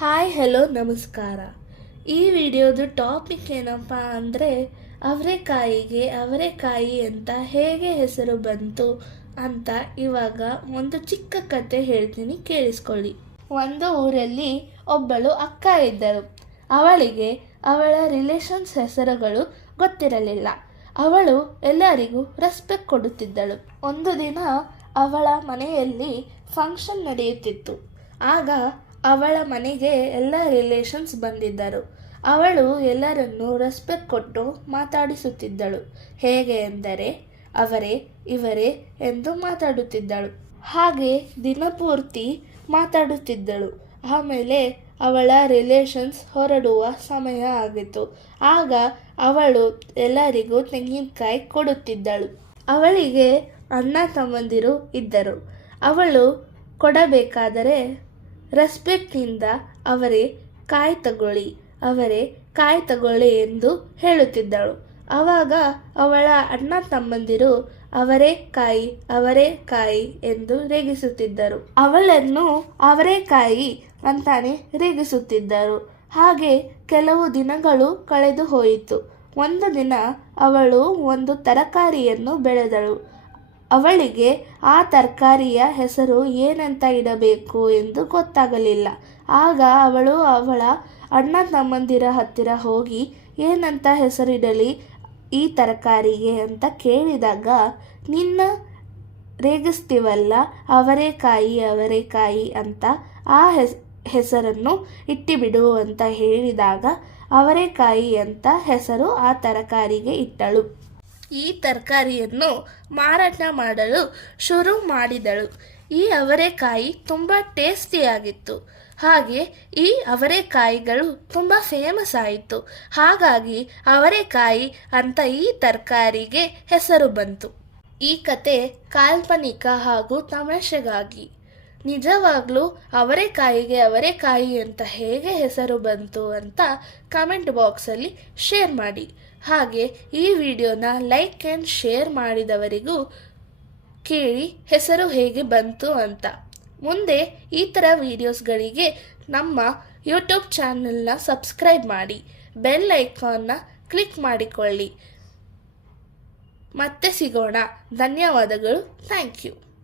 Hi hello ನಮಸ್ಕಾರ. ಈ ವಿಡಿಯೋದು topic ಏನಪ್ಪ ಅಂದರೆ ಅವರೆಕಾಯಿ ಅಂತ ಹೇಗೆ ಹೆಸರು ಬಂತು ಅಂತ ಇವಾಗ ಒಂದು ಚಿಕ್ಕ ಕತೆ ಹೇಳ್ತೀನಿ, ಕೇಳಿಸ್ಕೊಳ್ಳಿ. ಒಂದು ಊರಲ್ಲಿ ಒಬ್ಬಳು ಅಕ್ಕ ಇದ್ದರು. ಅವಳಿಗೆ ಅವಳ ರಿಲೇಷನ್ಸ್ ಹೆಸರುಗಳು ಗೊತ್ತಿರಲಿಲ್ಲ. ಅವಳು ಎಲ್ಲರಿಗೂ ರೆಸ್ಪೆಕ್ಟ್ ಕೊಡುತ್ತಿದ್ದಳು. ಒಂದು ದಿನ ಅವಳ ಮನೆಯಲ್ಲಿ ಫಂಕ್ಷನ್ ನಡೆಯುತ್ತಿತ್ತು. ಆಗ ಅವಳ ಮನೆಗೆ ಎಲ್ಲ ರಿಲೇಷನ್ಸ್ ಬಂದಿದ್ದರು. ಅವಳು ಎಲ್ಲರನ್ನೂ ರೆಸ್ಪೆಕ್ಟ್ ಕೊಟ್ಟು ಮಾತಾಡಿಸುತ್ತಿದ್ದಳು. ಹೇಗೆ ಎಂದರೆ ಅವರೇ ಇವರೇ ಎಂದು ಮಾತಾಡುತ್ತಿದ್ದಳು. ಹಾಗೆ ದಿನಪೂರ್ತಿ ಮಾತಾಡುತ್ತಿದ್ದಳು. ಆಮೇಲೆ ಅವಳ ರಿಲೇಷನ್ಸ್ ಹೊರಡುವ ಸಮಯ ಆಗಿತ್ತು. ಆಗ ಅವಳು ಎಲ್ಲರಿಗೂ ತೆಂಗಿನಕಾಯಿ ಕೊಡುತ್ತಿದ್ದಳು. ಅವಳಿಗೆ ಅಣ್ಣ ತಮ್ಮಂದಿರು ಇದ್ದರು. ಅವಳು ಕೊಡಬೇಕಾದರೆ ರೆಸ್ಪೆಕ್ಟ್ನಿಂದ ಅವರೇ ಕಾಯಿ ತಗೊಳ್ಳಿ ಎಂದು ಹೇಳುತ್ತಿದ್ದಳು. ಆವಾಗ ಅವಳ ಅಣ್ಣ ತಮ್ಮಂದಿರು ಅವರೇ ಕಾಯಿ ಎಂದು ರೇಗಿಸುತ್ತಿದ್ದರು. ಅವಳನ್ನು ಅವರೇಕಾಯಿ ಅಂತಾನೆ ರೇಗಿಸುತ್ತಿದ್ದರು. ಹಾಗೆ ಕೆಲವು ದಿನಗಳು ಕಳೆದು ಹೋಯಿತು. ಒಂದು ದಿನ ಅವಳು ಒಂದು ತರಕಾರಿಯನ್ನು ಬೆಳೆದಳು. ಅವಳಿಗೆ ಆ ತರಕಾರಿಯ ಹೆಸರು ಏನಂತ ಇಡಬೇಕು ಎಂದು ಗೊತ್ತಾಗಲಿಲ್ಲ. ಆಗ ಅವಳು ಅವಳ ಅಣ್ಣ ತಮ್ಮಂದಿರ ಹತ್ತಿರ ಹೋಗಿ ಏನಂತ ಹೆಸರಿಡಲಿ ಈ ತರಕಾರಿಗೆ ಅಂತ ಕೇಳಿದಾಗ, ನಿನ್ನ ರೇಗಿಸ್ತೀವಲ್ಲ ಅವರೇಕಾಯಿ ಅಂತ ಆ ಹೆಸರನ್ನು ಇಟ್ಟಿಬಿಡು ಅಂತ ಹೇಳಿದಾಗ ಅವರೇಕಾಯಿ ಅಂತ ಹೆಸರು ಆ ತರಕಾರಿಗೆ ಇಟ್ಟಳು. ಈ ತರಕಾರಿಯನ್ನು ಮಾರಾಟ ಮಾಡಲು ಶುರು ಮಾಡಿದಳು. ಈ ಅವರೆಕಾಯಿ ತುಂಬ ಟೇಸ್ಟಿಯಾಗಿತ್ತು. ಹಾಗೆ ಈ ಅವರೆಕಾಯಿಗಳು ತುಂಬ ಫೇಮಸ್ ಆಯಿತು. ಹಾಗಾಗಿ ಅವರೆಕಾಯಿ ಅಂತ ಈ ತರಕಾರಿಗೆ ಹೆಸರು ಬಂತು. ಈ ಕತೆ ಕಾಲ್ಪನಿಕ ಹಾಗೂ ತಮಾಷೆಗಾಗಿ. ನಿಜವಾಗ್ಲೂ ಅವರೆಕಾಯಿ ಅಂತ ಹೇಗೆ ಹೆಸರು ಬಂತು ಅಂತ ಕಮೆಂಟ್ ಬಾಕ್ಸಲ್ಲಿ ಶೇರ್ ಮಾಡಿ. ಹಾಗೆ ಈ ವಿಡಿಯೋನ ಲೈಕ್ ಆ್ಯಂಡ್ ಶೇರ್ ಮಾಡಿದವರಿಗೂ ಕೇಳಿ ಹೆಸರು ಹೇಗೆ ಬಂತು ಅಂತ. ಮುಂದೆ ಈ ಥರ ವಿಡಿಯೋಸ್ಗಳಿಗೆ ನಮ್ಮ ಯೂಟ್ಯೂಬ್ ಚಾನಲ್ನ ಸಬ್ಸ್ಕ್ರೈಬ್ ಮಾಡಿ, ಬೆಲ್ ಐಕಾನ್ನ ಕ್ಲಿಕ್ ಮಾಡಿಕೊಳ್ಳಿ. ಮತ್ತೆ ಸಿಗೋಣ. ಧನ್ಯವಾದಗಳು. Thank you.